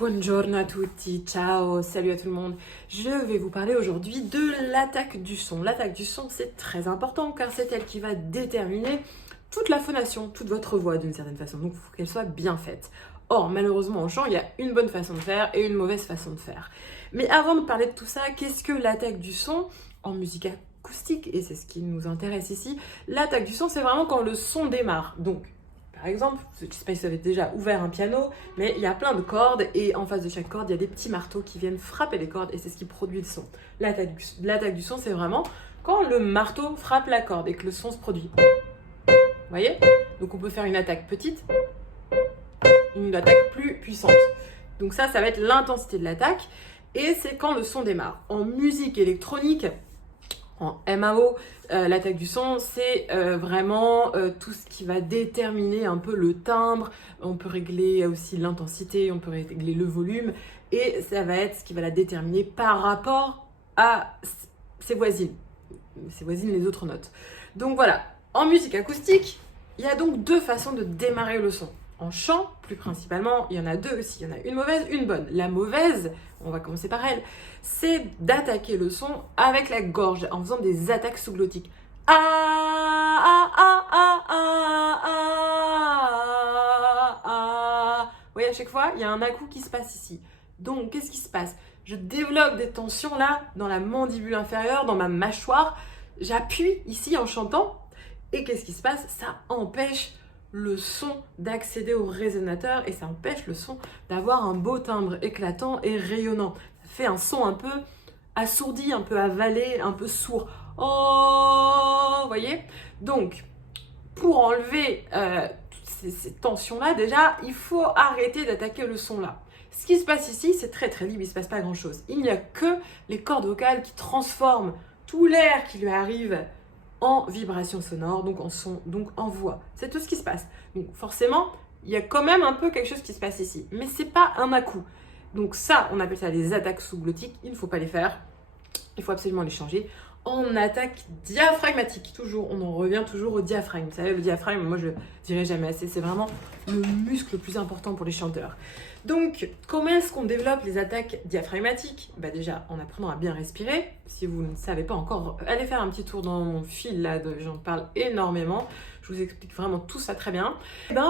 Buongiorno a tutti, ciao, salut à tout le monde. Je vais vous parler aujourd'hui de l'attaque du son. L'attaque du son, c'est très important car c'est elle qui va déterminer toute la phonation, toute votre voix d'une certaine façon. Donc il faut qu'elle soit bien faite. Or, malheureusement, en chant, il y a une bonne façon de faire et une mauvaise façon de faire. Mais avant de parler de tout ça, qu'est-ce que l'attaque du son en musique acoustique? Et c'est ce qui nous intéresse ici. L'attaque du son, c'est vraiment quand le son démarre. Donc, par exemple, je ne sais pas si vous avez déjà ouvert un piano, mais il y a plein de cordes et en face de chaque corde, il y a des petits marteaux qui viennent frapper les cordes et c'est ce qui produit le son. L'attaque du son, c'est vraiment quand le marteau frappe la corde et que le son se produit. Vous voyez? Donc on peut faire une attaque petite, une attaque plus puissante. Donc ça va être l'intensité de l'attaque et c'est quand le son démarre. En musique électronique, en MAO, l'attaque du son, c'est vraiment tout ce qui va déterminer un peu le timbre. On peut régler aussi l'intensité, on peut régler le volume. Et ça va être ce qui va la déterminer par rapport à ses voisines. Ses voisines, les autres notes. Donc voilà, en musique acoustique, il y a donc deux façons de démarrer le son. En chant, plus principalement, il y en a deux aussi. Il y en a une mauvaise, une bonne. La mauvaise, on va commencer par elle, c'est d'attaquer le son avec la gorge, en faisant des attaques sous-glottiques. Ah, ah, ah, ah, ah, ah, ah. Vous voyez, à chaque fois, il y a un à-coup qui se passe ici. Donc, qu'est-ce qui se passe? Je développe des tensions là, dans la mandibule inférieure, dans ma mâchoire. J'appuie ici en chantant. Et qu'est-ce qui se passe? Ça empêche le son d'accéder au résonateur et ça empêche le son d'avoir un beau timbre éclatant et rayonnant. Ça fait un son un peu assourdi, un peu avalé, un peu sourd. Oh, vous voyez? Donc, pour enlever toutes ces tensions-là, déjà, il faut arrêter d'attaquer le son là. Ce qui se passe ici, c'est très très libre, il ne se passe pas grand-chose. Il n'y a que les cordes vocales qui transforment tout l'air qui lui arrive en vibration sonore, donc en son, donc en voix. C'est tout ce qui se passe. Donc forcément, il y a quand même un peu quelque chose qui se passe ici. Mais c'est pas un à-coup. Donc ça, on appelle ça des attaques sous-glottiques. Il ne faut pas les faire. Il faut absolument les changer en attaque diaphragmatique. Toujours, on en revient toujours au diaphragme. Vous savez, le diaphragme, moi je le dirai jamais assez. C'est vraiment le muscle le plus important pour les chanteurs. Donc, comment est-ce qu'on développe les attaques diaphragmatiques? Déjà, en apprenant à bien respirer. Si vous ne savez pas encore, allez faire un petit tour dans mon fil là, j'en parle énormément. Je vous explique vraiment tout ça très bien.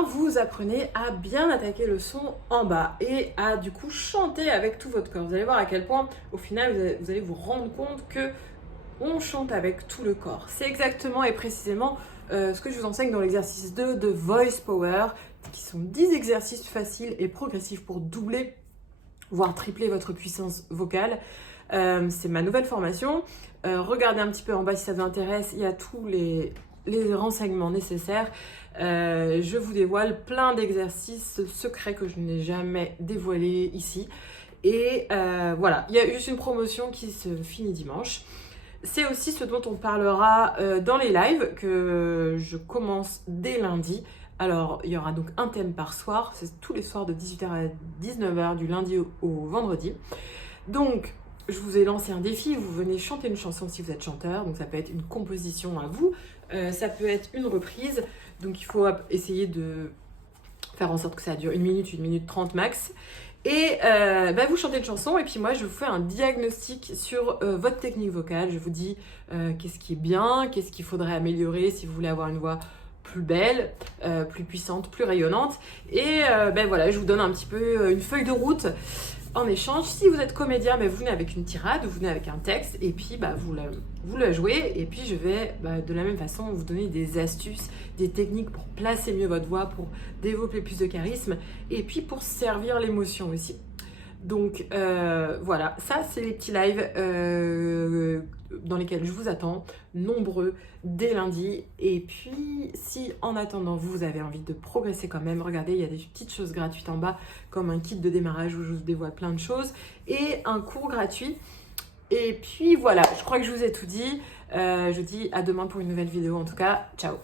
Vous apprenez à bien attaquer le son en bas et à du coup chanter avec tout votre corps. Vous allez voir à quel point, au final, vous allez vous rendre compte que on chante avec tout le corps. C'est exactement et précisément ce que je vous enseigne dans l'exercice 2 de Voice Power, qui sont 10 exercices faciles et progressifs pour doubler, voire tripler votre puissance vocale. C'est ma nouvelle formation. Regardez un petit peu en bas si ça vous intéresse, il y a tous les renseignements nécessaires. Je vous dévoile plein d'exercices secrets que je n'ai jamais dévoilés ici. Et voilà, il y a juste une promotion qui se finit dimanche. C'est aussi ce dont on parlera dans les lives que je commence dès lundi. Alors, il y aura donc un thème par soir. C'est tous les soirs de 18h à 19h, du lundi au vendredi. Donc, je vous ai lancé un défi. Vous venez chanter une chanson si vous êtes chanteur. Donc, ça peut être une composition à vous. Ça peut être une reprise. Donc, il faut essayer de faire en sorte que ça dure 1 minute 30 max. Et vous chantez une chanson et puis moi je vous fais un diagnostic sur votre technique vocale. Je vous dis qu'est-ce qui est bien, qu'est-ce qu'il faudrait améliorer si vous voulez avoir une voix plus belle, plus puissante, plus rayonnante. Et voilà, je vous donne un petit peu une feuille de route en échange. Si vous êtes comédien, vous venez avec une tirade, vous venez avec un texte et puis vous la jouez. Et puis je vais de la même façon vous donner des astuces, des techniques pour placer mieux votre voix, pour développer plus de charisme et puis pour servir l'émotion aussi. Donc voilà, ça c'est les petits lives dans lesquels je vous attends, nombreux, dès lundi. Et puis, si en attendant vous avez envie de progresser quand même, regardez, il y a des petites choses gratuites en bas, comme un kit de démarrage où je vous dévoile plein de choses, et un cours gratuit. Et puis voilà, je crois que je vous ai tout dit. Je vous dis à demain pour une nouvelle vidéo. En tout cas, ciao!